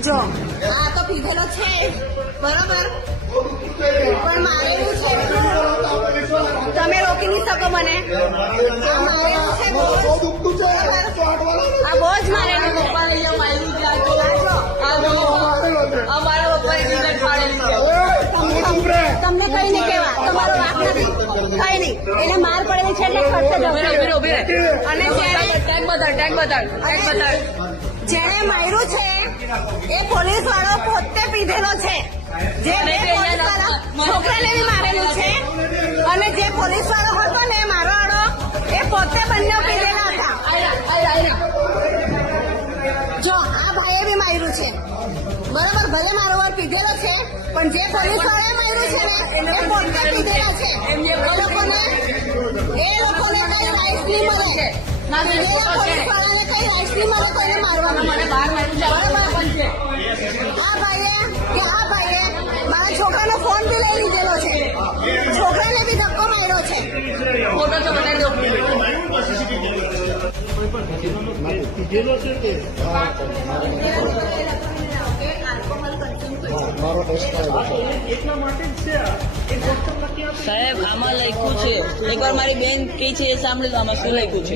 જો આ તો પીધેલો છે બરોબર, પણ મારેલું છે, તમે રોકી નહીં શકો મને. આ મારેલું છે બહુ જ. આ બહુ જ મારેલું છે. અમારા પપ્પાએ ટિકિટ ફાડેલી છે. તમને કઈ નહીં કેવા, તમારો વાંક નથી, કઈ નહીં. એને માર પડેલી છે એટલે ખર્ચે જવું. અને જેને માર્યું છે એ પોલીસ વાળો પોતે પીધેલો છે. જે છોકરાને બી મારેલું છે અને જે પોલીસ વાળો હતો ને મારો વાળો એ પોતે બંને પીધેલા હતા. જો આ ભાઈએ બી માર્યું છે બરોબર, ભલે મારો વાર પીધેલો છે પણ જે પોલીસ વાળાએ માર્યું છે ને એ પોતે પીધેલા છે. એ લોકોને કઈ રાઈટ નહીં મળે. પોલીસ વાળાને કઈ રાઈટ નહીં મળે કોઈને મારવાનું. મને બહાર માર્યું છે આ ભાઈએ મારા છોકરાનો ફોન બી લઈ લીધેલો છે. છોકરાને બી ધક્કો માર્યો છે. ફોટો તો બનાવી દો. સાહેબ આમાં લખ્યું છે, એકવાર મારી બેન કહે છે એ સાંભળી લો આમાં શું લખ્યું છે.